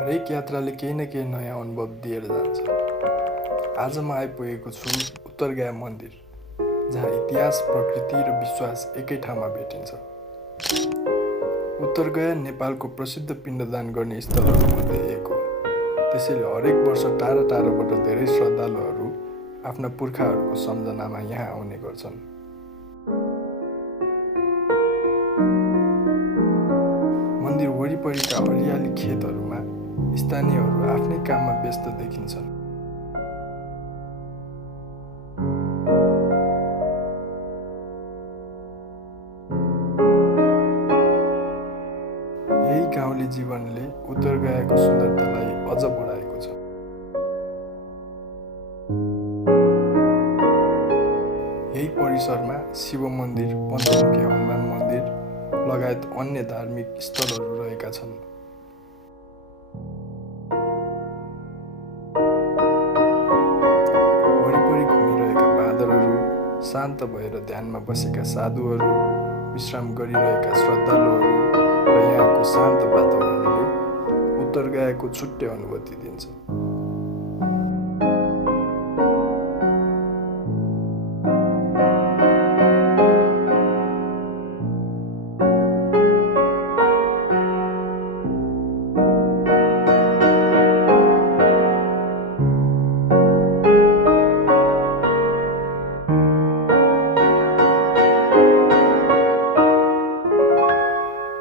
हरेक यात्राले केही न केही नयाँ अनुभव दिएर जान्छ। आज म आइपुगेको छु उत्तरगया मन्दिर, जहाँ इतिहास, प्रकृति र विश्वास एकै ठाउँमा भेटिन्छ। उत्तरगया नेपालको प्रसिद्ध पिण्डदान गर्ने स्थलहरूमध्ये एक हो। त्यसैले हरेक वर्ष टाढा टाढाबाट धेरै श्रद्धालुहरू आफ्ना पुर्खाहरूको सम्झनामा यहाँ आउने गर्छन्। मन्दिर वरिपरिका हरियाली खेतहरूमा स्थानीयहरू आफ्नै काममा व्यस्त देखिन्छन्। यही गाउँले जीवनले उत्तरगयाको सुन्दरतालाई अझ बढाएको छ। यही परिसरमा शिव मन्दिर, पञ्चमुखी हनुमान मन्दिर लगायत अन्य धार्मिक स्थलहरू रहेका छन्। वरिपरि घुमिरहेका बाँदरहरू, शान्त भएर ध्यानमा बसेका साधुहरू, विश्राम गरिरहेका श्रद्धालुहरू र यहाँको शान्त वातावरणले उत्तरगयाको छुट्टै अनुभूति दिन्छ।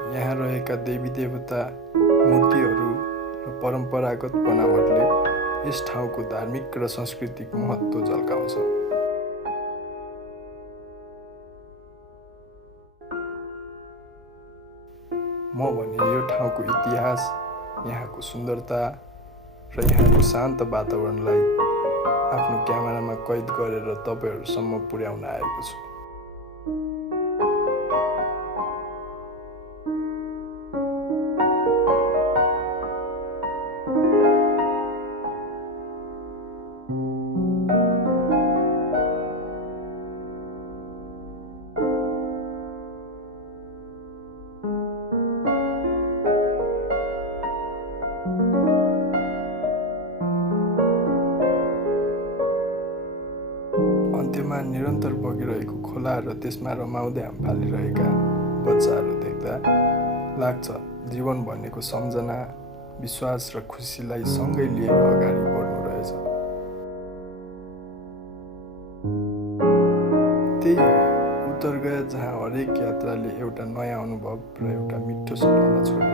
यहाँ रहेका देवी देवता, मूर्तिहरू र परम्परागत बनावटले यस ठाउँको धार्मिक र सांस्कृतिक महत्त्व झल्काउँछ। म भने यो ठाउँको इतिहास, यहाँको सुन्दरता र यहाँको शान्त वातावरणलाई आफ्नो क्यामेरामा कैद गरेर तपाईहरुसम्म पुर्याउन आएको छु। अन्त्यमा निरन्तर बगिरहेको खोला र त्यसमा रमाउँदै हाम फालिरहेका बच्चाहरू देख्दा लाग्छ जीवन भनेको सम्झना, विश्वास र खुसीलाई सँगै लिएर अगाडि बढ्नु रहेछ। त्यही हो उत्तरगया, जहाँ हरेक यात्राले एउटा नयाँ अनुभव र एउटा मिठो सम्झना छोड्छ।